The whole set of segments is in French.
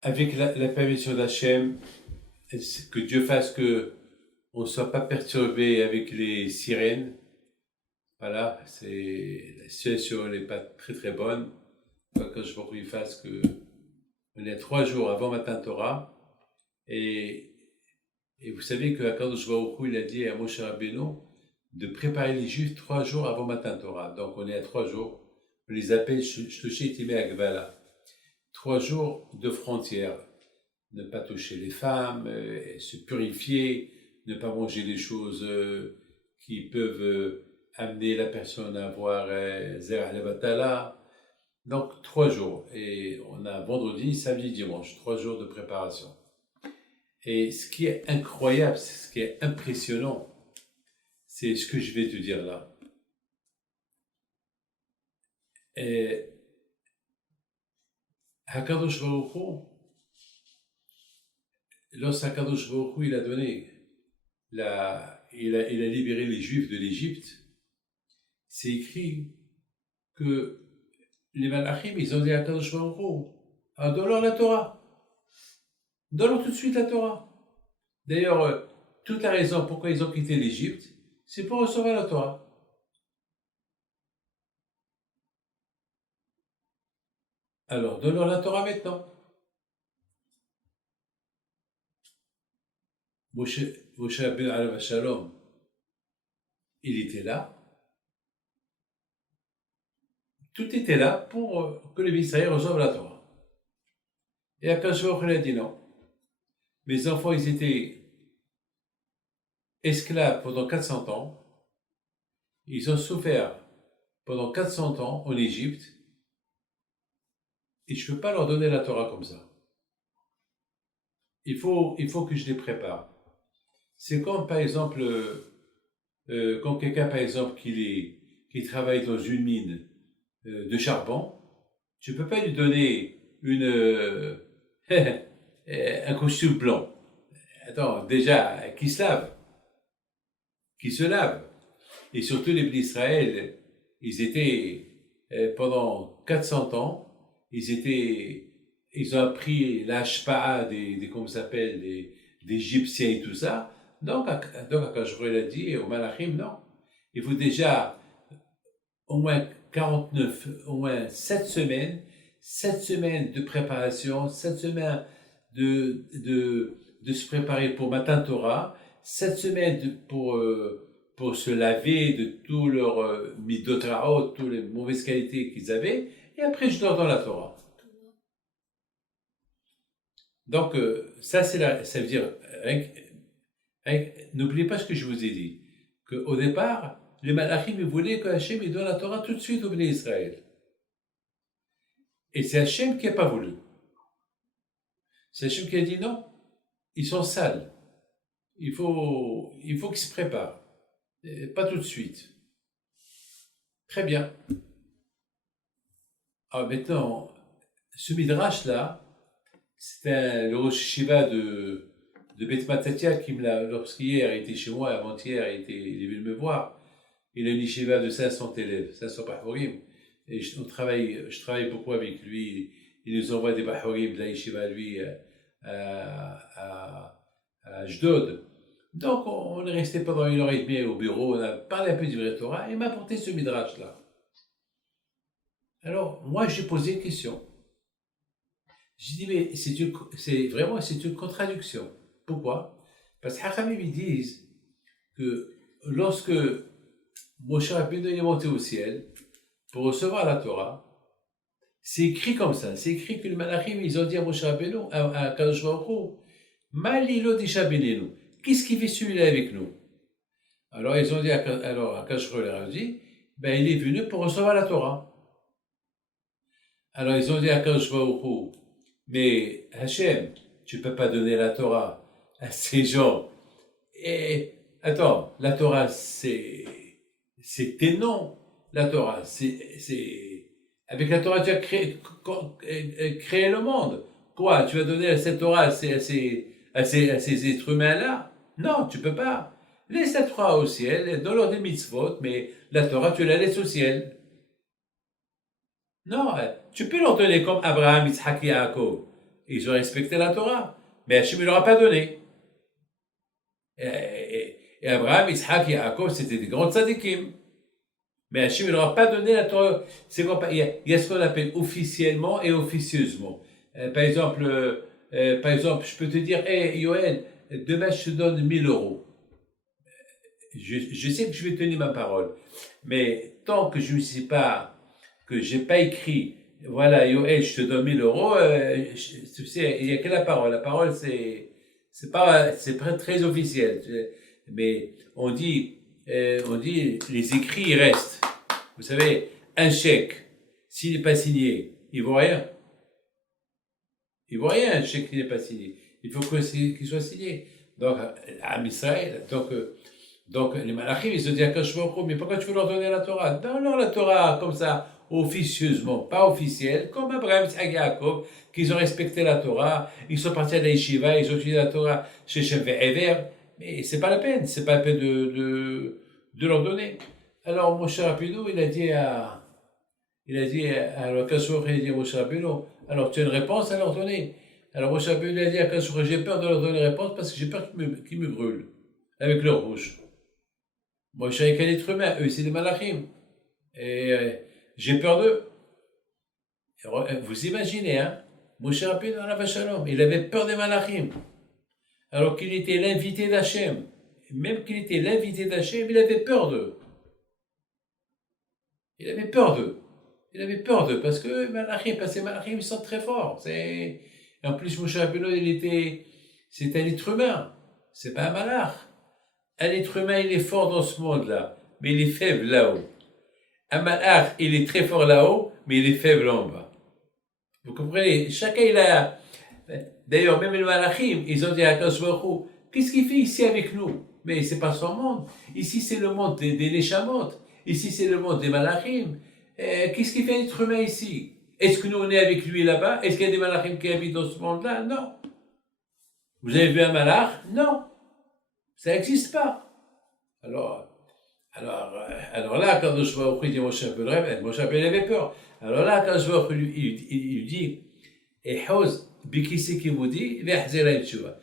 Avec la permission d'Hachem, que Dieu fasse que on ne soit pas perturbé avec les sirènes. Voilà, la situation n'est pas très très bonne. Quand je vois qu'il fasse que on est à 3 jours avant Matan Torah, et vous savez que Akadosh Baruch Hu, il a dit à Moshe Rabbeinu de préparer les Juifs 3 jours avant Matan Torah. Donc on est à 3 jours. On les appelle Shloshei Yimei Agvala. 3 jours de frontières. Ne pas toucher les femmes, se purifier, ne pas manger des choses qui peuvent amener la personne à avoir Zerah Levatala. Donc 3 jours. Et on a vendredi, samedi, dimanche. 3 jours de préparation. Et ce qui est incroyable, ce qui est impressionnant, c'est ce que je vais te dire là. Et Hakadosh Baruch Hu, lorsqu'Hakadosh Baruch Hu, il a donné, il a libéré les Juifs de l'Égypte, c'est écrit que les Malachim, ils ont dit à Hakadosh Baruch Hu, donne-leur la Torah. Donne-leur tout de suite la Torah. D'ailleurs, toute la raison pourquoi ils ont quitté l'Égypte, c'est pour recevoir la Torah. Alors, donne-leur la Torah maintenant. Moshe Rabbeinu alav Shalom, il était là. Tout était là pour que les Israéliens reçoivent la Torah. Et Akadosh Baruch Hu a dit non. Mes enfants, ils étaient esclaves pendant 400 ans. Ils ont souffert pendant 400 ans en Égypte. Et je ne peux pas leur donner la Torah comme ça. Il faut que je les prépare. C'est comme, par exemple, quand quelqu'un, par exemple, qui travaille dans une mine de charbon, tu ne peux pas lui donner un costume blanc. Attends, déjà, qui se lave. Et surtout les Bnei Israël, ils étaient, pendant 400 ans, ils ont appris la hashpa'a comment ça s'appelle, des Égyptiens et tout ça. Donc quand je l'ai dit, au Malachim, non. Il faut déjà au moins 7 semaines, 7 semaines de préparation, 7 semaines de se préparer pour Matan Torah, 7 semaines pour se laver de tout leur midot raot, toutes les mauvaises qualités qu'ils avaient, et après je leur donne la Torah. Donc ça veut dire, n'oubliez pas ce que je vous ai dit, qu'au départ, les Malachim voulaient que Hachem il donne la Torah tout de suite au Bnei Israël. Et c'est Hachem qui n'a pas voulu. C'est Hachem qui a dit non, ils sont sales. Il faut qu'ils se préparent. Et pas tout de suite. Très bien. Alors maintenant, ce midrash-là, c'est le Rosh Shiva de Beth Matatia qui lorsqu'hier il était chez moi, avant-hier, il est venu me voir. Il a une yeshiva de 500 élèves, 500 bahurim. Et je travaille beaucoup avec lui. Il nous envoie des bahurim de la yeshiva, lui, à Ashdod. Donc, on est resté pendant 1h30 au bureau, on a parlé un peu du vrai Torah, et il m'a apporté ce midrash-là. Alors, moi, j'ai posé une question. J'ai dit, mais c'est une contradiction. Pourquoi? Parce que Hachamim, ils disent que lorsque Moshe Rabbeinu est monté au ciel pour recevoir la Torah, c'est écrit comme ça. C'est écrit que les Malachim, ils ont dit à Moshe Rabbeinu, à Kadosh Baruch Hu, Malilo Disha Benenu. Qu'est-ce qui fait celui-là avec nous? Alors ils ont dit, à Kadosh Baruch Hu leur a dit, ben il est venu pour recevoir la Torah. Alors ils ont dit à Kadosh Baruch Hu, mais Hachem, tu ne peux pas donner la Torah à ces gens. Et attends, la Torah c'est tes noms. La Torah, avec la Torah tu as créé le monde. Quoi, tu vas donner cette Torah à ces êtres humains-là? Non, tu peux pas. Laisse la Torah au ciel, donne-leur des mitzvot, mais la Torah tu la laisses au ciel. Non, tu peux leur donner comme Abraham, Isaac et Yaakov. Ils ont respecté la Torah. Mais Hachem ne leur a pas donné. Et Abraham, Isaac et Yaakov, c'était des grands tzadikim. Mais Hachem ne leur a pas donné la Torah. Il y a ce qu'on appelle officiellement et officieusement. Par exemple, je peux te dire, hey, Yoel, demain je te donne 1 000 euros. Je sais que je vais tenir ma parole. Mais tant que je ne sais pas, que j'ai pas écrit, voilà, Yoel, je te donne 1 000 euros, tu sais, il n'y a que la parole. La parole, c'est pas très officiel. Mais on dit, les écrits, ils restent. Vous savez, un chèque, s'il n'est pas signé, il vaut rien. Il vaut rien, un chèque qui n'est pas signé. Il faut qu'il soit signé. Donc, à Israël, donc, les malachim, ils se disent à Akash Baruch Hu, mais pourquoi tu veux leur donner la Torah? Donne-leur la Torah comme ça, officieusement, pas officiel, comme Abraham, Isaac et Yaakov, qu'ils ont respecté la Torah, ils sont partis à la yeshiva, ils ont utilisé la Torah chez Shem Ever, mais c'est pas la peine de leur donner. Alors, Moshe Rabbeinu, il a dit à Akash Baruch Hu, il a dit à Moshe Rabbeinu, alors tu as une réponse à leur donner? Alors Moshe Rabbeinu, il a dit à Akash Baruch Hu, j'ai peur de leur donner une réponse parce que j'ai peur qu'ils me brûlent avec leur bouche. Moi, je suis qu'un être humain, eux, c'est des malachim. Et j'ai peur d'eux. Vous imaginez, hein, Moshe Rabbeinu, alav shalom, il avait peur des malachim. Alors qu'il était l'invité d'Hachem. Même qu'il était l'invité d'Hachem, il avait peur d'eux. Il avait peur d'eux. Il avait peur d'eux, parce que malachim, parce que les malachim, ils sont très forts. Et en plus, Moshe Rabbeinu, c'est un être humain. C'est pas un malach. Un être humain, il est fort dans ce monde-là, mais il est faible là-haut. Un malach, il est très fort là-haut, mais il est faible en bas. Vous comprenez? Chacun, il a... D'ailleurs, même les malachim, ils ont dit à Akash Baruch Hu, qu'est-ce qu'il fait ici avec nous? Mais c'est pas son monde. Ici, c'est le monde des Neshamot. Ici, c'est le monde des malachim. Qu'est-ce qu'il fait un être humain ici? Est-ce que nous, on est avec lui là-bas? Est-ce qu'il y a des malachim qui habitent dans ce monde-là? Non. Vous avez vu un malach? Non. Ça n'existe pas. Alors là, quand je vois au dit Moshe Rabbeinu, Moshe Rabbeinu avait peur. Alors là, quand je vois il lui dit, Ehhoz bikisi kimudi ve'achzera tshuva.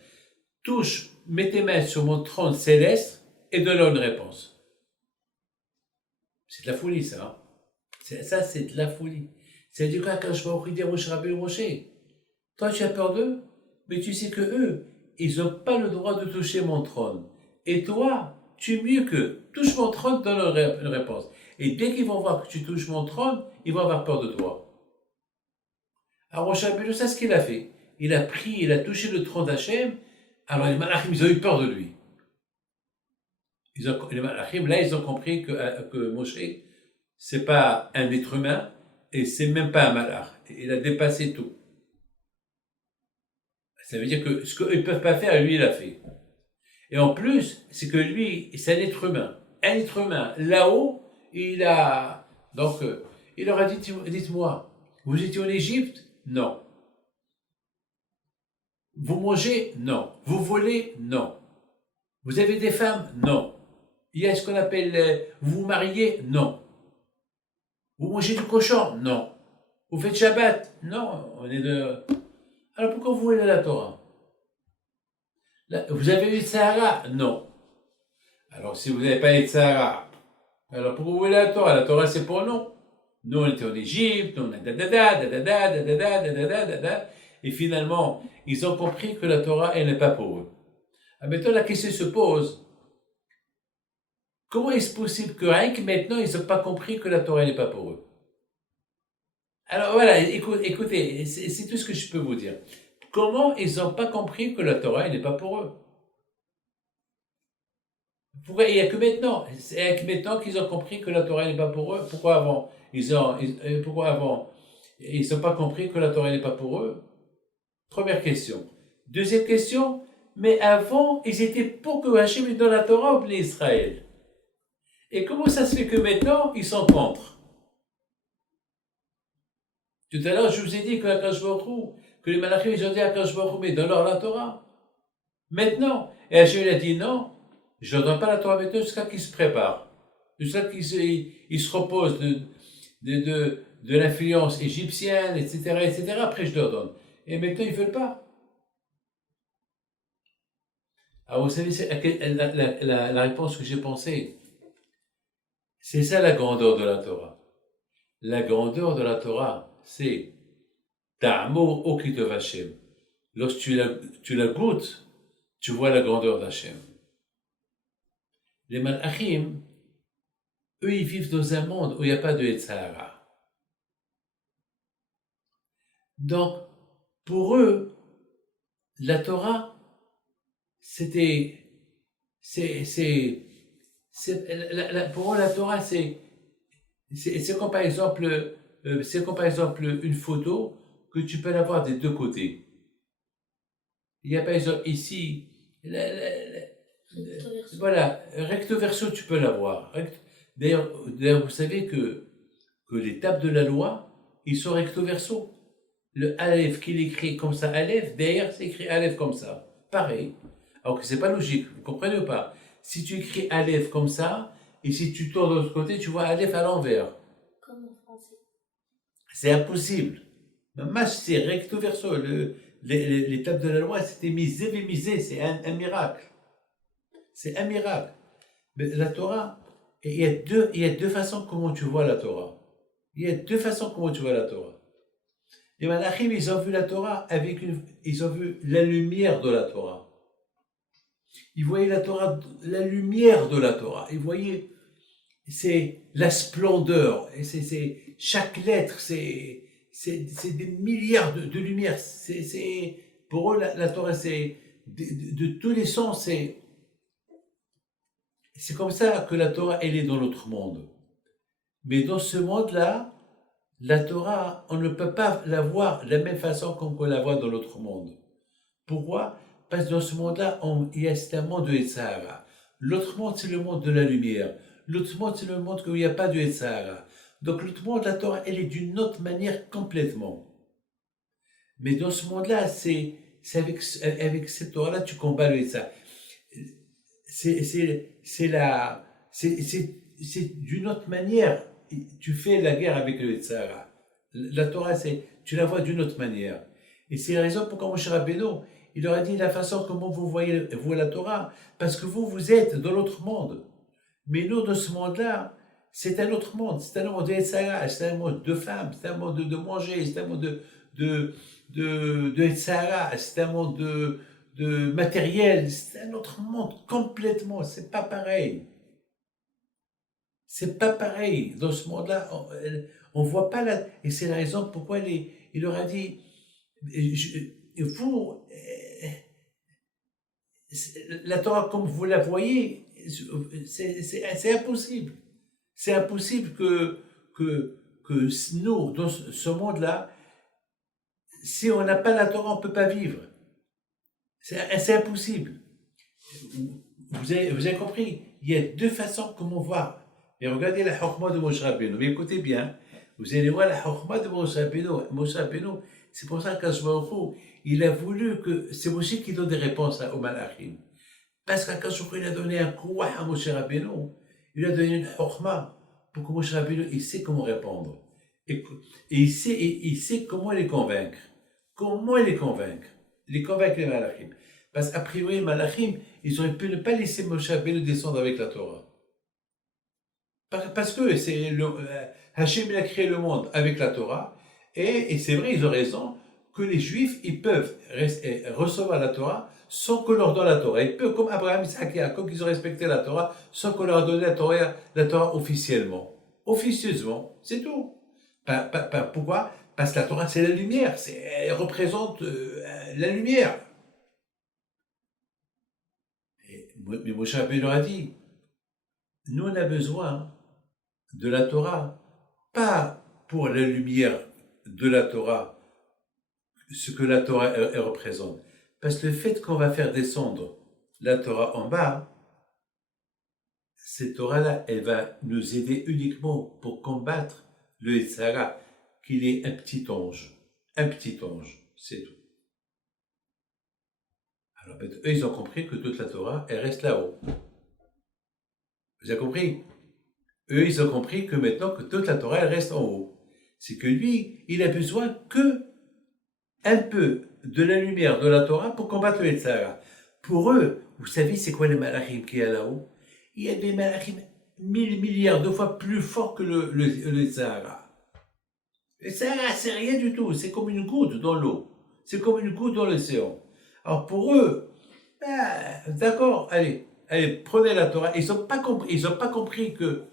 Touche, mets tes mains sur mon trône céleste et donne-leur une réponse. C'est de la folie, ça. Hein? Ça, c'est de la folie. C'est du cas quand je vois il dit Moshe Rabbeinu, Moshe, toi tu as peur d'eux, mais tu sais que eux, ils n'ont pas le droit de toucher mon trône. Et toi, tu es mieux qu'eux. Touche mon trône, donne une réponse. Et dès qu'ils vont voir que tu touches mon trône, ils vont avoir peur de toi. Alors Moshe Rabbeinu, c'est ce qu'il a fait. Il a touché le trône d'Hachem. Alors les malachim, ils ont eu peur de lui. Les malachim, là, ils ont compris que Moshe, c'est pas un être humain et c'est même pas un malach. Il a dépassé tout. Ça veut dire que ce qu'ils ne peuvent pas faire, lui, il a fait. Et en plus, c'est que lui, c'est un être humain. Un être humain, là-haut, il leur a dit, dites-moi, vous étiez en Égypte? Non. Vous mangez? Non. Vous volez? Non. Vous avez des femmes? Non. Il y a ce qu'on appelle, vous vous mariez? Non. Vous mangez du cochon? Non. Vous faites Shabbat? Non. Alors pourquoi vous voulez la Torah? Vous avez eu de Sahara? Non. Alors si vous n'avez pas eu de Sahara, alors pourquoi vous voulez la Torah? La Torah c'est pour nous. Nous on était en Égypte, on a et finalement ils ont compris que la Torah elle n'est pas pour eux. Maintenant la question se pose, comment est-ce possible que rien que maintenant ils n'ont pas compris que la Torah n'est pas pour eux? Alors voilà, écoutez, c'est tout ce que je peux vous dire. Comment ils n'ont pas compris que la Torah n'est pas pour eux? Pourquoi il n'y a que maintenant? C'est maintenant qu'ils ont compris que la Torah n'est pas pour eux. Pourquoi avant ils n'ont pas compris que la Torah n'est pas pour eux? Première question. Deuxième question, mais avant, ils étaient pour que Hachem ait dans la Torah ou Israël. Et comment ça se fait que maintenant, ils sont contre? Tout à l'heure, je vous ai dit que les malachim, ils ont dit à Akash Baruch Hu, mais donne-leur la Torah. Maintenant. Et Hachem a dit non, je ne donne pas la Torah maintenant jusqu'à qu'ils se préparent. Jusqu'à qu'ils se reposent de l'influence égyptienne, etc., etc., après je leur donne. Et maintenant, ils ne veulent pas. Alors, vous savez, c'est la réponse que j'ai pensée. C'est ça la grandeur de la Torah. La grandeur de la Torah, c'est Ta'amo okitov Hashem. Lorsque tu la goûtes, tu vois la grandeur d'Hachem. Les Malachim, eux, ils vivent dans un monde où il n'y a pas de Yetzirah. Donc, pour eux, la Torah, pour eux, la Torah, c'est comme par exemple, une photo que tu peux avoir des deux côtés. Il y a par exemple ici, voilà, recto verso, tu peux l'avoir. D'ailleurs, vous savez que les tables de la loi, ils sont recto verso. Le Aleph qu'il écrit comme ça, Aleph, derrière c'est écrit Aleph comme ça. Pareil. Alors que c'est pas logique, vous comprenez ou pas? Si tu écris Aleph comme ça, et si tu tournes de l'autre côté, tu vois Aleph à l'envers. Comme en français. C'est impossible. Match, c'est recto verso. Les tables de la loi, c'était misé, c'est un miracle. C'est un miracle. Mais la Torah, il y a deux façons comment tu vois la Torah. Il y a deux façons comment tu vois la Torah. Les Malachim, ils ont vu la Torah ils ont vu la lumière de la Torah. Ils voyaient la Torah, la lumière de la Torah. Ils voyaient, c'est la splendeur. Et chaque lettre, c'est des milliards de lumières. Pour eux, la Torah, c'est, de tous les sens, c'est comme ça que la Torah, elle est dans l'autre monde. Mais dans ce monde-là, la Torah, on ne peut pas la voir de la même façon qu'on peut la voir dans l'autre monde. Pourquoi? Parce que dans ce monde-là, il y a un monde de Yetzirah. L'autre monde, c'est le monde de la lumière. L'autre monde, c'est le monde où il n'y a pas de Yetzirah. Donc l'autre monde, la Torah, elle est d'une autre manière complètement. Mais dans ce monde-là, c'est avec cette Torah-là, tu combats le Yetzirah. C'est d'une autre manière. Tu fais la guerre avec le Yetzirah. La Torah, tu la vois d'une autre manière. Et c'est la raison pourquoi Moshe Rabbeinu, il leur a dit la façon comment vous voyez la Torah, parce que vous êtes dans l'autre monde. Mais nous, dans ce monde-là, c'est un autre monde. C'est un monde de Yetzirah, c'est un monde de femmes, c'est un monde de manger, c'est un monde de Yetzirah, c'est un monde de matériel, c'est un autre monde complètement. C'est pas pareil. C'est pas pareil. Dans ce monde-là, on voit pas la. Et c'est la raison pourquoi il leur a dit vous, la Torah comme vous la voyez, c'est impossible. C'est impossible que nous, dans ce monde-là, si on n'a pas la Torah, on ne peut pas vivre. C'est impossible. Vous avez compris? Il y a deux façons comment voir. Et regardez la Chokhmah de Moshe Rabbeinu. Mais écoutez bien, vous allez voir la Chokhmah de Moshe Rabbeinu. Moshe Rabbeinu, c'est pour ça qu'Akadosh Baruch Hu, il a voulu que c'est Moshe qui donne des réponses aux Malachim. Parce qu'Akadosh Baruch Hu, il a donné un kouah à Moshe Rabbeinu. Il a donné une Chokhmah pour que Moshe Rabbeinu, il sait comment répondre. Et il sait comment les convaincre. Comment les convaincre? Les convaincre les Malachim. Parce qu'a priori, les Malachim, ils auraient pu ne pas laisser Moshe Rabbeinu descendre avec la Torah. Parce que Hachem il a créé le monde avec la Torah, et c'est vrai, ils ont raison, que les Juifs, ils peuvent recevoir la Torah sans qu'on leur donne la Torah. Ils peuvent, comme Abraham, Isaac et Jacob, ils ont respecté la Torah sans qu'on leur donne la Torah officiellement. Officieusement, c'est tout. Pourquoi? Parce que la Torah, c'est la lumière, elle représente la lumière. Mais Moshe Rabbeinu leur a dit, nous on a besoin de la Torah, pas pour la lumière de la Torah, ce que la Torah elle représente. Parce que le fait qu'on va faire descendre la Torah en bas, cette Torah-là, elle va nous aider uniquement pour combattre le Yetzirah, qu'il est un petit ange. Un petit ange, c'est tout. Alors, eux, ils ont compris que toute la Torah, elle reste là-haut. Vous avez compris? Eux, ils ont compris que maintenant que toute la Torah, elle reste en haut. C'est que lui, il a besoin que un peu de la lumière de la Torah pour combattre le Yetzirah. Pour eux, vous savez c'est quoi les malachim qu'il y a là-haut? Il y a des malachim 1000 milliards de fois plus forts que le Yetzirah. Le Yetzirah, c'est rien du tout, c'est comme une goutte dans l'eau. C'est comme une goutte dans l'océan. Alors pour eux, d'accord, allez, prenez la Torah. Ils n'ont pas compris que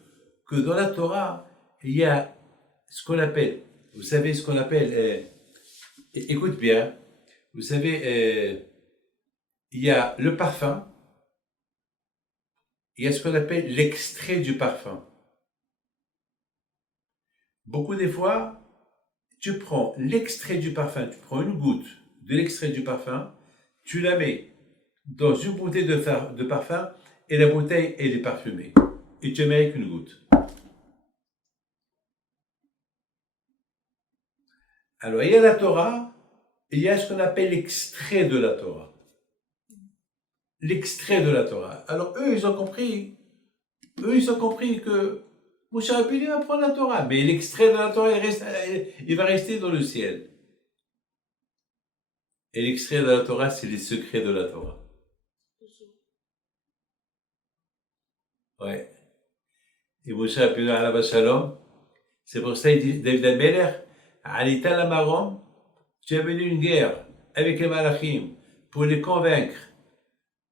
dans la Torah, il y a ce qu'on appelle, vous savez ce qu'on appelle, écoute bien, vous savez, il y a le parfum, il y a ce qu'on appelle l'extrait du parfum. Beaucoup des fois, tu prends l'extrait du parfum, tu prends une goutte de l'extrait du parfum, tu la mets dans une bouteille de parfum et la bouteille, elle est parfumée. Et tu mets avec une goutte. Alors, il y a la Torah, et il y a ce qu'on appelle l'extrait de la Torah. L'extrait de la Torah. Alors, eux, ils ont compris que Moshe Rabbeinu va prendre la Torah, mais l'extrait de la Torah, il va rester dans le ciel. Et l'extrait de la Torah, c'est les secrets de la Torah. Ouais. Et Moshe Rabbeinu, alav shalom, c'est pour ça, il dit, David Ameler, Alita la Marom, tu as mené une guerre avec les Malachim pour les convaincre,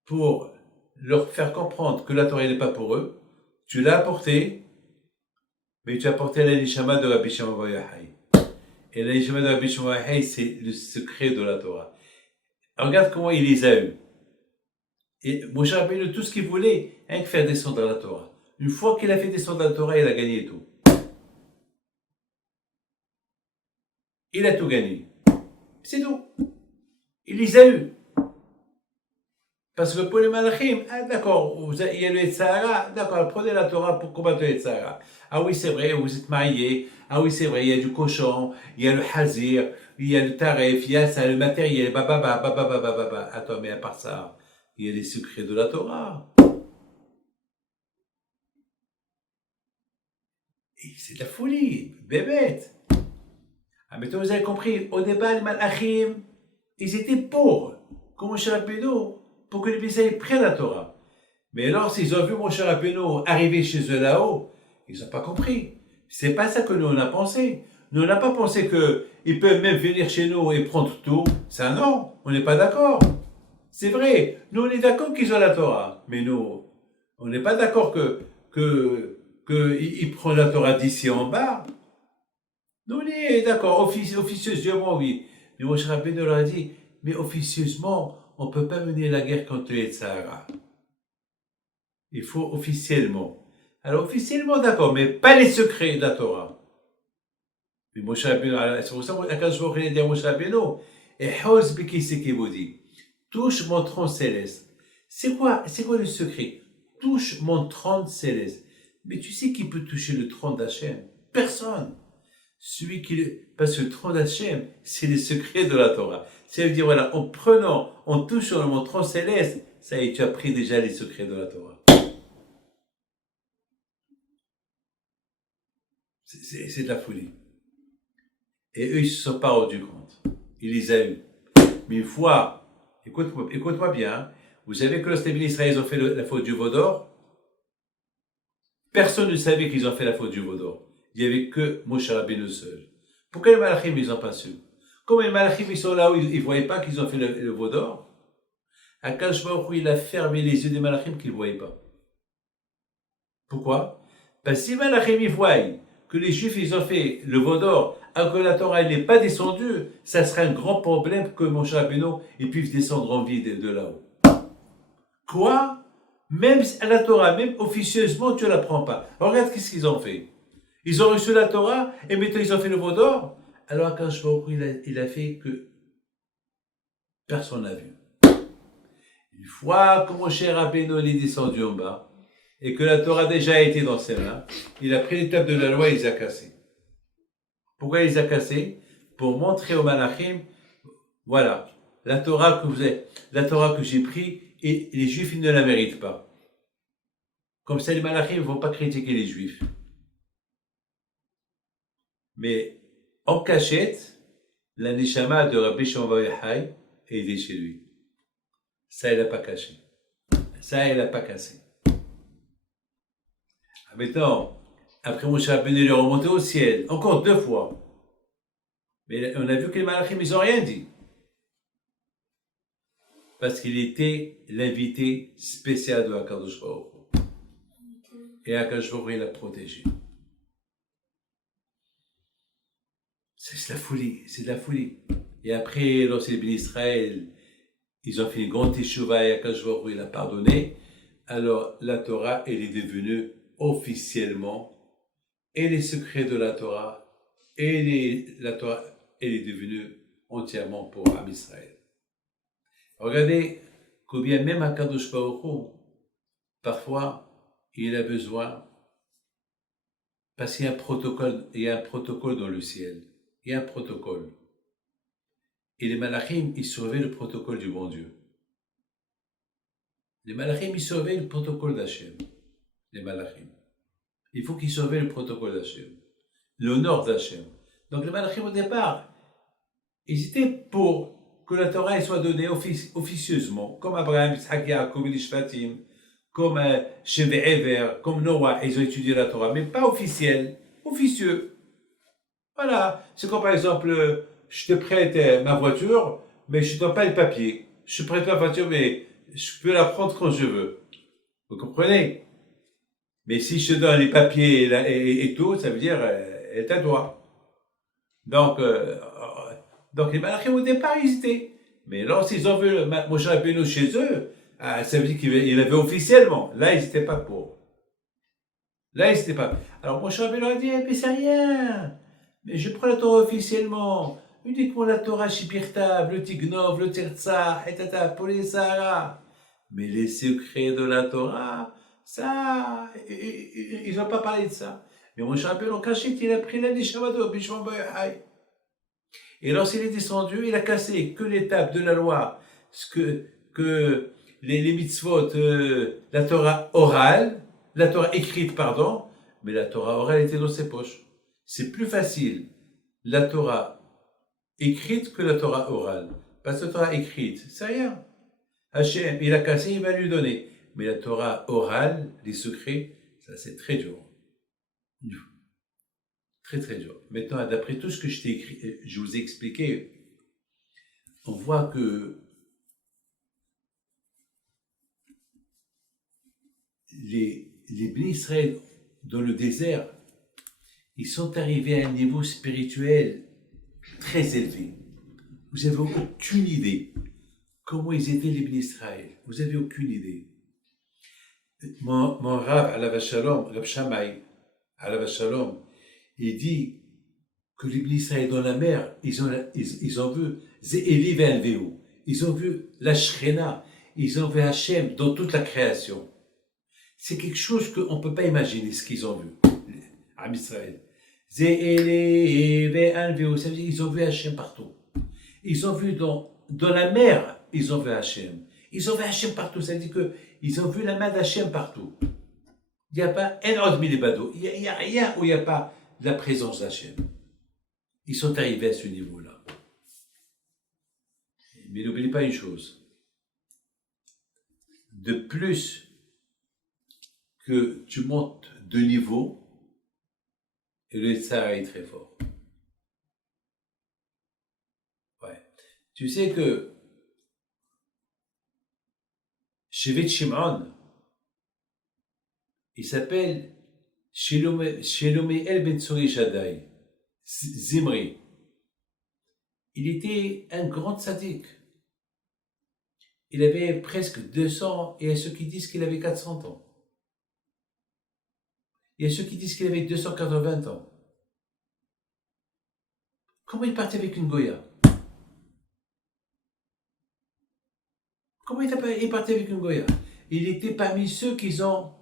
pour leur faire comprendre que la Torah n'est pas pour eux. Tu l'as apporté, mais tu as apporté la Nishama de Rabbi Shimon bar Yochai. Et la Nishama de Rabbi Shimon bar Yochai, c'est le secret de la Torah. Regarde comment il les a eus. Et Moshe Rabbeinu, tout ce qu'il voulait, rien que faire descendre la Torah. Une fois qu'il a fait descendre la Torah, il a gagné tout. Il a tout gagné. C'est tout. Il les a eus. Parce que pour les malachim, d'accord, il y a le Yetzirah, d'accord, prenez la Torah pour combattre le Yetzirah. Ah oui, c'est vrai, vous êtes mariés. Ah oui, c'est vrai, il y a du cochon, il y a le hazir, il y a le taref, il y a ça, le matériel, bababa. Attends, mais à part ça, il y a les secrets de la Torah. Et c'est de la folie, bébête. Ah, mais toi, vous avez compris, au départ, les malachim, ils étaient pauvres, comme Moshe Rabbeinu, pour que les Israéliens prennent la Torah. Mais lorsqu'ils ont vu Moshe Rabbeinu arriver chez eux là-haut, ils n'ont pas compris. C'est pas ça que nous on a pensé. Nous on n'a pas pensé qu'ils peuvent même venir chez nous et prendre tout. Ça non, on n'est pas d'accord. C'est vrai, nous on est d'accord qu'ils ont la Torah, mais nous, on n'est pas d'accord qu'ils prennent la Torah d'ici en bas. Nous on est d'accord, officieusement oui. Mais Moshe Rabbeinu leur a dit, mais officieusement, on ne peut pas mener la guerre contre les Yetzirah. Il faut officiellement. Alors officiellement d'accord, mais pas les secrets de la Torah. Mais Moshe Rabbeinu, c'est pour ça qu'Akadosh Baruch Hu dit à Moshe Rabbeinu, et Hoz b'kisei kibodi, touche mon trône céleste. C'est quoi le secret? Touche mon trône céleste. Mais tu sais qui peut toucher le trône d'Hachem? Personne. Parce que le trône d'Hachem, c'est les secrets de la Torah. Ça veut dire, voilà, en touchant mon trône céleste, ça y est, tu as pris déjà les secrets de la Torah. C'est de la folie. Et eux, ils ne se sont pas rendus compte. Ils les ont eus. Mais une fois, écoute-moi bien, vous savez que lorsque les Israéliens ont fait la faute du veau d'or, personne ne savait qu'ils ont fait la faute du veau d'or. Il n'y avait que Moshe Rabbeinu seul. Pourquoi les Malachim, ils n'ont pas su? Comme les Malachim, ils sont là où ils ne voyaient pas qu'ils ont fait le veau d'or, Akadosh Baruch Hu, il a fermé les yeux des Malachim qu'ils ne voyaient pas. Pourquoi? Parce que si Malachim, ils voient que les Juifs, ils ont fait le veau d'or, alors que la Torah, elle n'est pas descendue, ça serait un grand problème que Moshe Rabbeinu, ils puissent descendre en vie de là-haut. Quoi? Même à la Torah, même officieusement, tu ne la prends pas. Alors, regarde qu'est-ce qu'ils ont fait. Ils ont reçu la Torah, et maintenant ils ont fait le veau d'or. Alors, Akadosh Baruch Hu, il a fait que personne n'a vu. Une fois que Moshe Rabbeinu est descendu en bas, et que la Torah déjà été dans ses mains, il a pris les tables de la loi et il les a cassées. Pourquoi il les a cassées? Pour montrer aux Malachim, voilà, la Torah que j'ai pris, et les Juifs, ils ne la méritent pas. Comme ça, les Malachim ne vont pas critiquer les Juifs. Mais en cachette, la neshama de Rabbi Shimon Bar Yochai est chez lui. Ça, il n'a pas caché. Ça, il n'a pas cassé. Maintenant, après Moshe Rabbeinu, il est remonté au ciel, encore 2 fois. Mais on a vu que les malachim, ils n'ont rien dit. Parce qu'il était l'invité spécial de Akadosh Baruch Hu. Et Akadosh Baruch Hu, il l'a protégé. C'est de la folie, c'est de la folie. Et après, lorsque les bénis Israël, ils ont fait une grande teshuva et Akadosh Baruch Hu, il a pardonné, alors la Torah, elle est devenue officiellement, et les secrets de la Torah, la Torah, elle est devenue entièrement pour Am Israël. Regardez combien même Akadosh Baruch Hu, parfois, il a besoin, parce qu'il y a un protocole dans le ciel. Il y a un protocole. Et les malachim, ils surveillent le protocole du bon Dieu. Les malachim, ils surveillent le protocole d'Hachem. Les malachim. Il faut qu'ils surveillent le protocole d'Hachem. L'honneur d'Hachem. Donc les malachim, au départ, ils étaient pour que la Torah soit donnée officieusement, comme Abraham, Yitzhak, Yaakov, Elishvatim, comme Shem Ever, comme Noah, ils ont étudié la Torah, mais pas officiel, officieux. Voilà, c'est comme par exemple, je te prête ma voiture, mais je ne te donne pas le papier. Je te prête ma voiture, mais je peux la prendre quand je veux. Vous comprenez? Mais si je te donne les papiers et tout, ça veut dire, elle est à toi. Donc les malachim au départ, ils étaient. Mais lorsqu'ils ont vu Moshe Rabbeinu chez eux, ça veut dire qu'il avait officiellement. Là, ils n'étaient pas pour. Là, ils n'étaient pas. Alors Moshe Rabbeinu a dit, mais c'est rien. Mais je prends la Torah officiellement. Uniquement la Torah Shipirtav, le Tignov, le Tirtsa, etc. pour les Sahara. Mais les secrets de la Torah, ça, ils n'ont pas parlé de ça. Mais Moshe Rabbeinu a caché qu'il a pris la neshama de Rabbi Shimon Bar Yochai. Et lorsqu'il est descendu, il a cassé que l'étape de la loi, que les mitzvot, la Torah orale, la Torah écrite, pardon, mais la Torah orale était dans ses poches. C'est plus facile la Torah écrite que la Torah orale. Parce que la Torah écrite, c'est rien. Hachem, il a cassé, il va lui donner. Mais la Torah orale, les secrets, ça c'est très dur. Très très dur. Maintenant, d'après tout ce que je vous ai expliqué, on voit que les bénis Israël dans le désert, ils sont arrivés à un niveau spirituel très élevé. Vous n'avez aucune idée comment ils étaient les bénis Israël. Vous n'avez aucune idée. Mon Rav, Alav Shalom, Rav Shammai, Alav Shalom, il dit que les bénis Israël dans la mer, ils ont vu Ze'eli ve'Alveu, ils ont vu la Shrena, ils ont vu Hachem dans toute la création. C'est quelque chose qu'on ne peut pas imaginer ce qu'ils ont vu, Am Israël. Ze'eli ve'Alveu, ça veut dire qu'ils ont vu Hachem partout. Ils ont vu dans la mer, ils ont vu Hachem. Ils ont vu Hachem partout, ça veut dire qu'ils ont vu la main d'Hachem partout. Il n'y a pas un autre milibado, il n'y a rien où il n'y a pas la présence d'Hachem. Ils sont arrivés à ce niveau-là. Mais n'oubliez pas une chose. De plus que tu montes de niveau, et le Tsar est très fort. Ouais. Tu sais que chez Bet Shimon, il s'appelle Shelomiel Ben Tsuri Shaddai, Zimri. Il était un grand tzaddik. Il avait presque 200, et il y a ceux qui disent qu'il avait 400 ans. Il y a ceux qui disent qu'il avait 280 ans. Comment il partait avec une Goya? Comment il partait avec une Goya? Il était parmi ceux qui ont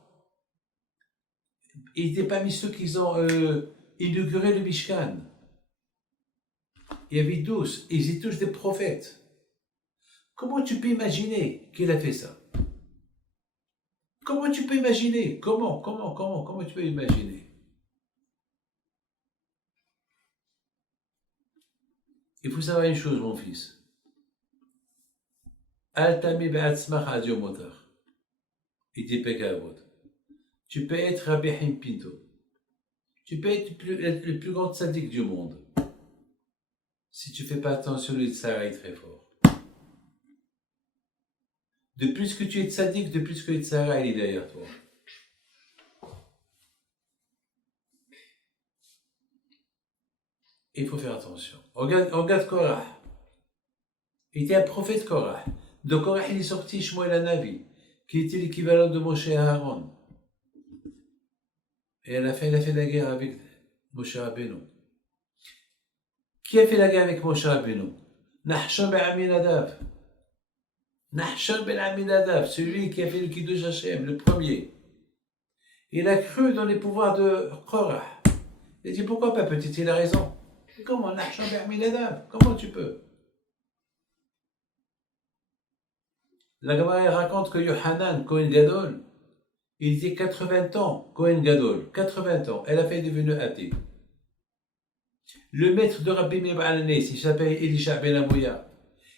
inauguré le Mishkan. Il y avait 12, ils étaient tous des prophètes. Comment tu peux imaginer qu'il a fait ça? Comment tu peux imaginer? Comment tu peux imaginer? Il faut savoir une chose, mon fils. Al-Tami be'atzmach ad yom motar. Il dit Pekavot. Tu peux être Rabbi Haim Pinto. Tu peux être le plus grand tzaddik du monde. Si tu fais pas attention, le tzara est très fort. De plus que tu es tzaddik, de plus que le tzara il est derrière toi. Il faut faire attention. Regarde Korah. Il était un prophète Korah. De Korah, il est sorti Shmuel Hanavi, qui était l'équivalent de Moshe Aaron. Et à la fin, il a fait la guerre avec Moshe Rabbeinu. Qui a fait la guerre avec Moshe Rabbeinu? Nahshon ben Aminadav. Nahshon ben Aminadav, celui qui a fait le Kiddush Hashem, le premier. Il a cru dans les pouvoirs de Korah. Il a dit, pourquoi pas, petit, il a raison. Comment Nahshon ben Aminadav? Comment tu peux? La Gemara raconte que Yohanan, Kohen Gadol, il était 80 ans, Kohen Gadol, 80 ans, elle a fait devenu athée. Le maître de Rabbi Meir Ba'alanes, il s'appelle Elisha ben Abouya.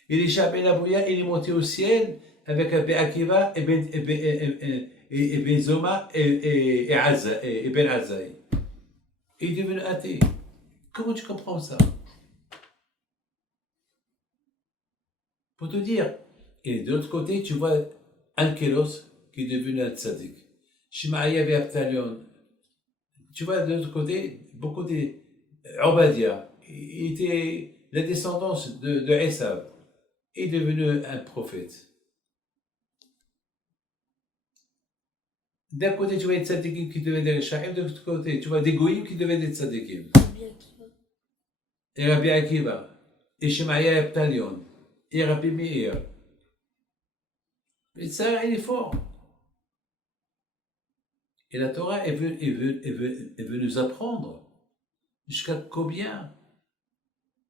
Elisha ben Abouya, il est monté au ciel avec Rabbi Akiva et Ben Zoma et Ben Azaï. Il est devenu athée. Comment tu comprends ça? Pour te dire. Et de l'autre côté, tu vois Ankelos qui est devenu un tzaddik. Shemaïa et Abtalion. Tu vois de l'autre côté, beaucoup de Obadia. Il était la descendance de Esav. Il est devenu un prophète. D'un côté, tu vois des tzaddikim qui devaient être Sha'im, de l'autre côté, tu vois des goïms qui devaient être tzaddikim. Et Rabbi Akiva. Et Shemaïa et Abtalion. Et Rabbi Meir. Mais ça, il est fort. Et la Torah, elle veut nous apprendre jusqu'à combien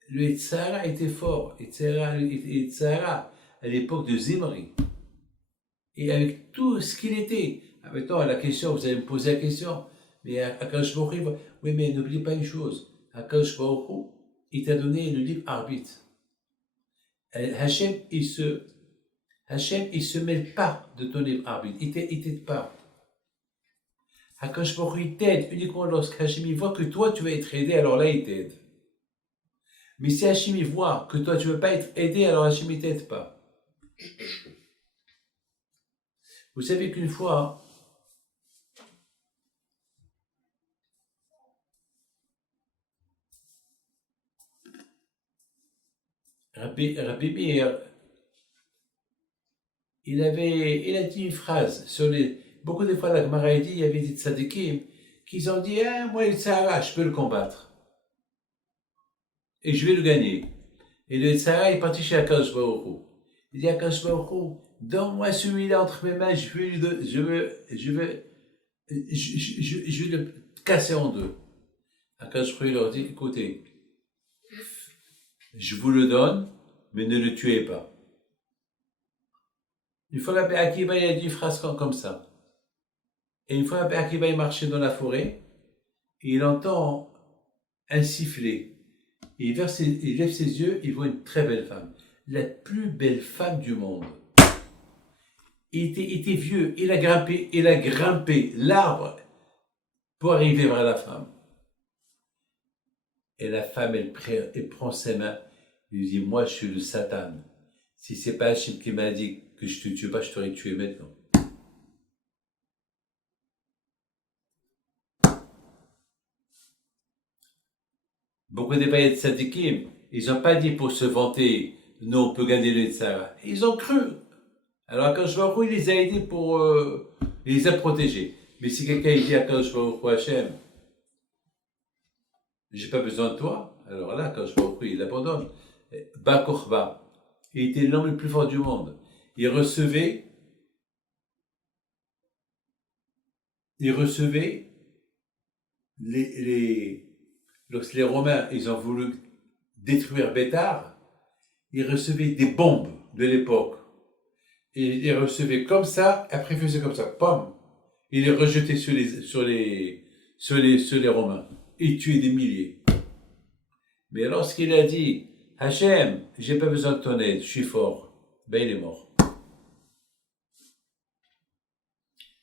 le Yetzara était fort. Yetzara, à l'époque de Zimri. Et avec tout ce qu'il était. Maintenant, la question, vous allez me poser la question, mais Akadosh Baruch Hu, oui, mais n'oubliez pas une chose. Akadosh Baruch Hu, il t'a donné le libre arbitre. Hachem, il se mêle pas de ton libre arbitre. Il t'aide pas. Hakadosh Baruch Hu, il t'aide uniquement lorsque Hachem voit que toi tu vas être aidé, alors là il t'aide. Mais si Hachem voit que toi tu ne veux pas être aidé, alors Hachem ne t'aide pas. Vous savez qu'une fois, Rabbi Meir, il a dit une phrase sur beaucoup de fois la Gemara a dit, il y avait des tzadikim qui ont dit, moi le Tzara, je peux le combattre. Et je vais le gagner. Et le Tzara est parti chez Akadosh Baruch Hu. Il dit à Akadosh Baruch Hu, donne-moi celui-là entre mes mains, je vais le casser en deux. Akadosh Baruch Hu leur dit, écoutez, je vous le donne, mais ne le tuez pas. Une fois Rabbi Akiva, il a dit une phrase comme ça. Et une fois Rabbi Akiva, il marchait dans la forêt, et il entend un sifflet. Et il lève ses yeux, il voit une très belle femme. La plus belle femme du monde. Il était vieux, il a grimpé l'arbre pour arriver vers la femme. Et la femme, elle prend ses mains, elle lui dit, moi je suis le Satan. Si c'est pas Hachem qui m'a dit que je te tue pas, je t'aurais tué maintenant. Beaucoup de païens de tzadikim, ils n'ont pas dit pour se vanter, nous on peut gagner le Tzara. Ils ont cru. Alors Akadosh Baruch Hu, il les a aidés il les a protégés. Mais si quelqu'un dit à Akadosh Baruch Hu, Hachem, j'ai pas besoin de toi, alors là, Akadosh Baruch Hu, il abandonne. Ba Korba, il était l'homme le plus fort du monde. Il recevait lorsque les Romains, ils ont voulu détruire Béthar, ils recevaient des bombes de l'époque. Et ils recevaient comme ça, après ils faisaient comme ça, pom, ils les rejetaient sur les Romains. Ils tuaient des milliers. Mais lorsqu'il a dit, Hachem, j'ai pas besoin de ton aide, je suis fort. Ben, il est mort.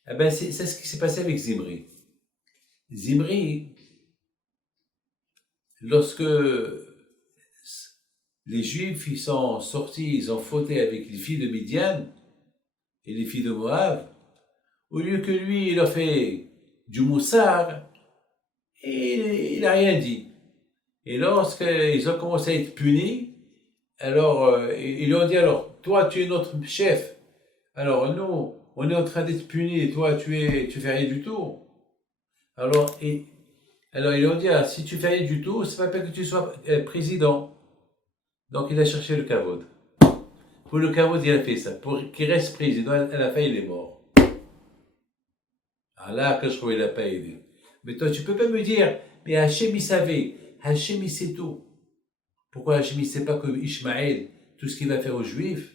Eh ben, c'est ce qui s'est passé avec Zimri. Zimri, lorsque les Juifs ils sont sortis, ils ont fauté avec les filles de Midian et les filles de Moab, au lieu que lui, il a fait du moussard, et il n'a rien dit. Et lorsqu'ils ont commencé à être punis, alors ils lui ont dit, alors, toi, tu es notre chef, alors nous, on est en train d'être punis, et toi, tu fais rien du tout. Alors ils lui ont dit, ah, si tu fais rien du tout, c'est pas peine que tu sois président. Donc il a cherché le kavod. Pour le kavod, il a fait ça. Pour qu'il reste président, à la fin, il est mort. Ah là, que je trouve, il n'a pas aidé. Mais toi, tu peux pas me dire, mais Hachem, il savait. Hachem, il sait tout. Pourquoi Hachem, il sait pas que Ishmaël, tout ce qu'il va faire aux Juifs?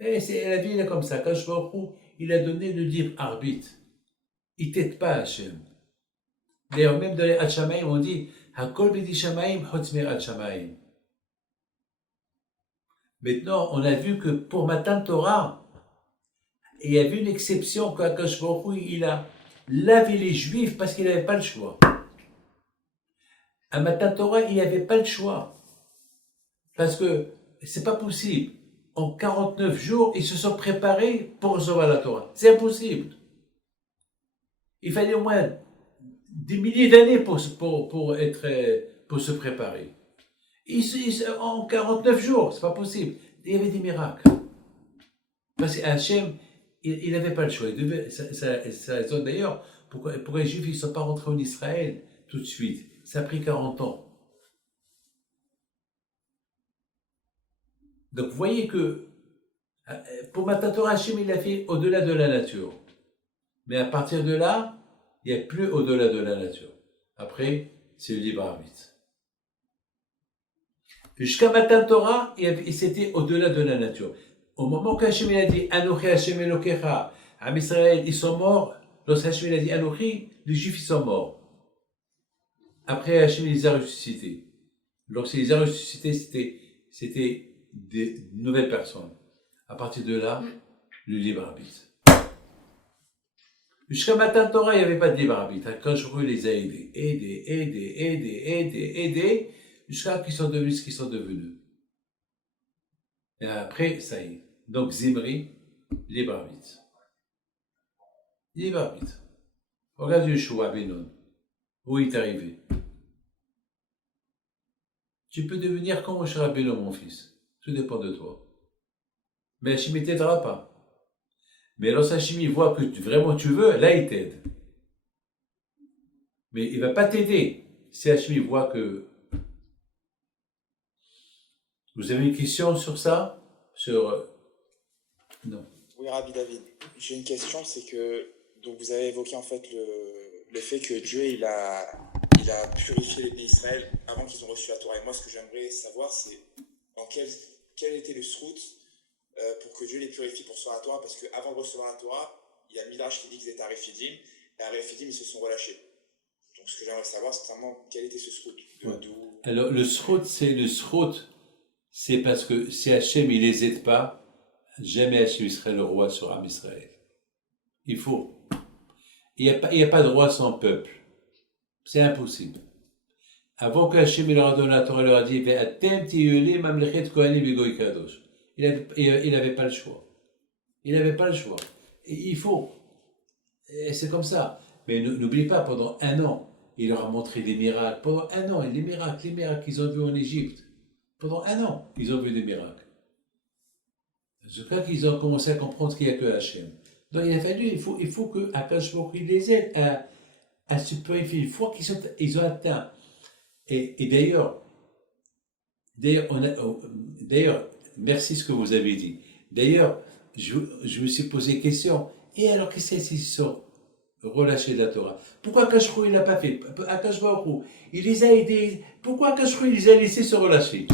La vie, elle est comme ça. Quand je vois il a donné le libre arbitre. Il t'aide pas, Hachem. D'ailleurs, même dans les Hachamaïm, on dit, Hakol bidi Shamaïm, Hotzmer Hachamaïm. Maintenant, on a vu que pour Matan Torah, il y avait une exception qu'Akash Baruch il a lavé les Juifs parce qu'il n'avait pas le choix. À Matan Torah, il n'avait pas le choix. Parce que c'est pas possible. En 49 jours, ils se sont préparés pour recevoir la Torah. C'est impossible. Il fallait au moins des milliers d'années pour se préparer. En 49 jours, c'est pas possible. Il y avait des miracles. Parce qu'Hachem, il n'avait pas le choix. C'est la raison d'ailleurs pourquoi les Juifs ne sont pas rentrés en Israël tout de suite. Ça a pris 40 ans. Donc vous voyez que pour Matan Torah, Hachem, il a fait au-delà de la nature. Mais à partir de là, il n'y a plus au-delà de la nature. Après, c'est le libre arbitre. Jusqu'à Matan Torah, c'était au-delà de la nature. Au moment qu'Hachem a dit Anochi Hachem Elokecha, Am Israël, ils sont morts. Lorsqu'Hachem a dit Anochi, les Juifs ils sont morts. Après Hachem les a ressuscités. Lorsqu'il les a ressuscités, c'était des nouvelles personnes. À partir de là, le libre arbitre. Jusqu'à Matan Torah, il n'y avait pas de libre arbitre. Quand je les a aidés, jusqu'à qu'ils sont devenus ce qu'ils sont devenus. Et après, ça y est. Donc Zimri, libre arbitre. Libre arbitre. Regarde Yeshua Benon. Où il est arrivé. Tu peux devenir comme Moshe Rabbeinu, mon fils. Tout dépend de toi. Mais Hachem ne t'aidera pas. Mais lorsque Hachem voit que vraiment tu veux, là il t'aide. Mais il ne va pas t'aider si Hachem voit que... Vous avez une question sur ça? Non. Oui, Rabbi David. J'ai une question, c'est que donc vous avez évoqué en fait le fait que Dieu il a purifié les pays d'Israël avant qu'ils ont reçu la Torah. Et moi, ce que j'aimerais savoir, c'est quel était le srout pour que Dieu les purifie pour recevoir la Torah, parce qu'avant de recevoir la Torah, il y a Midrash qui dit qu'ils étaient à Rephidim, et à Rephidim, ils se sont relâchés. Donc ce que j'aimerais savoir, c'est vraiment quel était ce srout. Alors le srout, c'est parce que si Hachem il les aide pas, jamais Hachem serait le roi sur Am Israël. Il faut. Il n'y a pas de roi sans peuple. C'est impossible. Avant que Hachem leur a donné la Torah, il leur a dit il n'avait pas le choix. Il n'avait pas le choix. Et il faut. Et c'est comme ça. Mais n'oublie pas, pendant un an, il leur a montré des miracles. Pendant un an, les miracles qu'ils ont vus en Égypte. Pendant un an, ils ont vu des miracles. Je crois qu'ils ont commencé à comprendre qu'il n'y a que Hachem. Donc il a fallu, il faut que Akash Baruch les aide à se purifier. Une fois qu'ils ont atteint. Et d'ailleurs, merci ce que vous avez dit. D'ailleurs, je me suis posé la question. Et alors, qu'est-ce qu'ils se sont relâchés de la Torah? Pourquoi Akash Baruch il n'a pas fait? Akash Baruch il les a aidés. Pourquoi Akash Baruch il les a laissés se relâcher?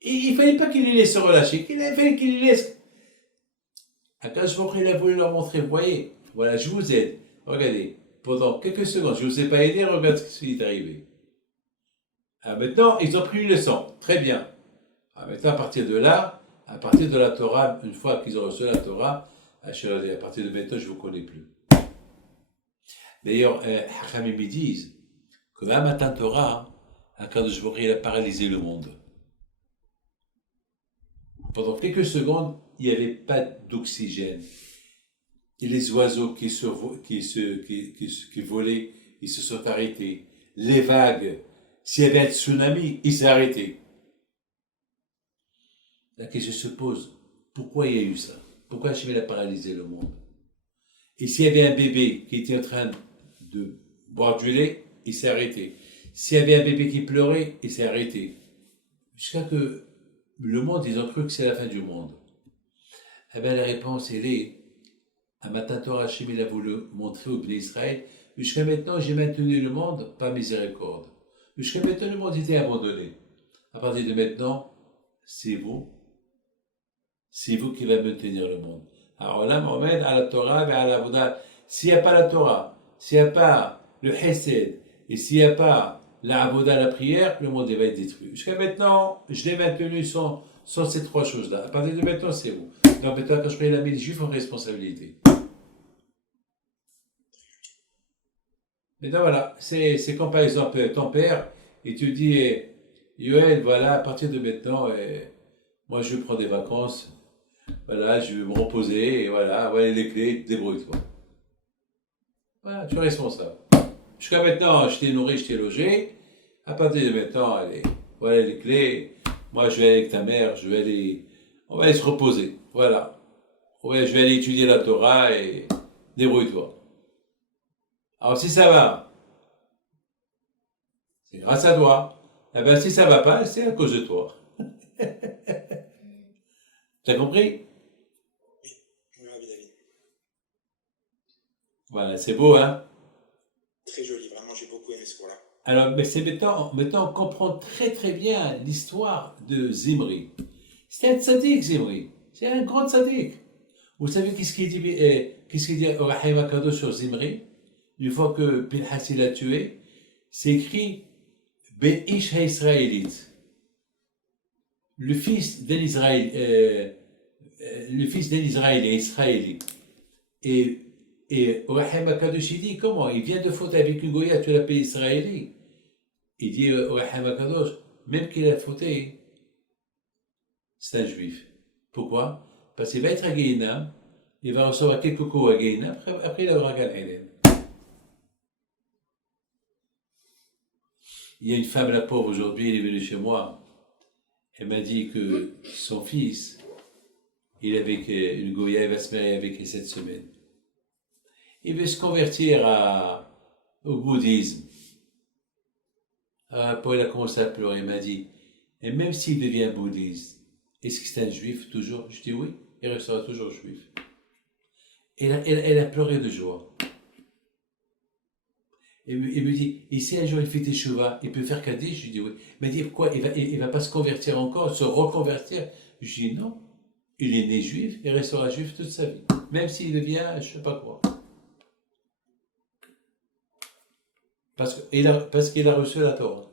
Et il ne fallait pas qu'il les laisse se relâcher. Il fallait qu'il les laisse. Akash Baruch il a voulu leur montrer. Vous voyez, voilà, je vous aide. Regardez, pendant quelques secondes, je ne vous ai pas aidé, regarde ce qui est arrivé. Alors maintenant, ils ont pris une leçon. Très bien. Alors maintenant, à partir de là, à partir de la Torah, une fois qu'ils ont reçu la Torah, à partir de maintenant, je ne vous connais plus. D'ailleurs, Hachamim me disent que la Matan Torah, Akadosh Baruch Hu, il a paralysé le monde. Pendant quelques secondes, il n'y avait pas d'oxygène. Et les oiseaux qui volaient, ils se sont arrêtés. Les vagues, s'il y avait un tsunami, ils s'est arrêté. La question se pose, pourquoi il y a eu ça? Pourquoi Hachem a paralysé le monde? Et s'il y avait un bébé qui était en train de boire du lait, il s'est arrêté. S'il y avait un bébé qui pleurait, il s'est arrêté. Jusqu'à que le monde, ils ont cru que c'est la fin du monde. Eh bien, la réponse, elle est, à Matan Torah, Hachem il a voulu montrer au peuple d'Israël, jusqu'à maintenant, j'ai maintenu le monde par miséricorde. Jusqu'à maintenant, le monde était abandonné. À partir de maintenant, c'est vous qui va maintenir le monde. Alors là, Mohamed, à la Torah, et à la Bouddha, s'il n'y a pas la Torah, s'il n'y a pas le Hesed, et s'il n'y a pas la Avoda, la prière, le monde va être détruit. Jusqu'à maintenant, je l'ai maintenu sans ces trois choses-là. À partir de maintenant, c'est vous. Donc maintenant, quand je prie la mis les Juifs en responsabilité. Maintenant, voilà, c'est comme par exemple ton père, et tu dis, Yoël, voilà, à partir de maintenant, moi je vais prendre des vacances, voilà, je vais me reposer, et voilà les clés, débrouille-toi. Voilà, tu es responsable. Jusqu'à maintenant, je t'ai nourri, je t'ai logé, à partir de maintenant, allez, voilà les clés, moi je vais aller avec ta mère, on va aller se reposer, voilà. Ouais, je vais aller étudier la Torah et débrouille-toi. Alors si ça va, c'est grâce à toi. Eh bien si ça va pas, c'est à cause de toi. T'as compris? Oui, Rabbi David. Voilà, c'est beau, hein? Très joli, vraiment, j'ai beaucoup aimé ce cours-là. Alors, mais c'est maintenant, on comprend très très bien l'histoire de Zimri. C'est un tzaddik, Zimri. C'est un grand tzaddik. Vous savez qu'est-ce qu'il dit au Rahim Akadosh sur Zimri? Une fois que Pinhas l'a tué, c'est écrit Ben Ish HaIsraélite, le fils d'un Israël, israélite. Et Rahim Akadosh il dit comment? Il vient de faute avec une goya, tu l'appelles israélite. Il dit Rahim Akadosh, même qu'il a fauté, c'est un juif. Pourquoi? Parce qu'il va être à Guéhinam, il va recevoir quelques coups à Guéhinam, après il aura Gan Eden. Il y a une femme, la pauvre, aujourd'hui, elle est venue chez moi. Elle m'a dit que son fils, il est avec une goya, il va se marier avec elle cette semaine. Il veut se convertir au bouddhisme. Paul a commencé à pleurer, il m'a dit, et même s'il devient bouddhiste, est-ce que c'est un juif toujours? Je dis oui, il restera toujours juif. Elle a pleuré de joie. Il me dit, et si un jour il fait teshuva, il peut faire Kaddish? Je lui dis oui. Il m'a dit, pourquoi? Il va pas se convertir encore, se reconvertir? Je dis non, il est né juif, il restera juif toute sa vie. Même s'il devient, je sais pas quoi. Parce qu'il a reçu la Torah.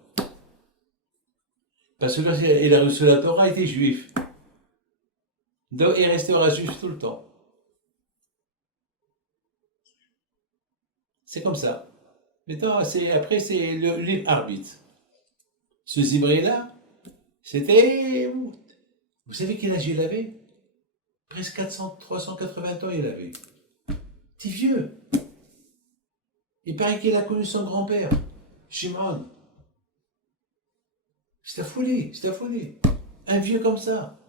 Parce que lorsqu'il a reçu la Torah, il était juif. Donc il restera juif tout le temps. C'est comme ça. Maintenant, après, c'est le libre arbitre. Ce Zimri-là, c'était... Vous savez quel âge il avait? Presque 380 ans il avait. T'es vieux. Il paraît qu'il a connu son grand-père, Shimon. C'est la folie. Un vieux comme ça.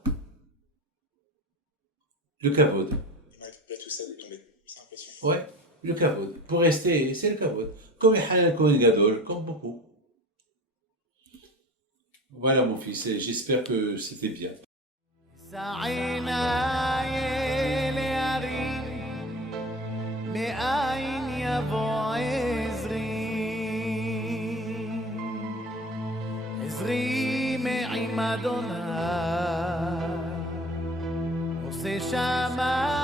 Le kavod. Ouais, tout ça est tombé. C'est impressionnant. Ouais, le kavod. Pour rester, c'est le kavod. Comme Hanan Kohen Gadol, comme beaucoup. Voilà mon fils, et j'espère que c'était bien. Adonai, עושה שמיים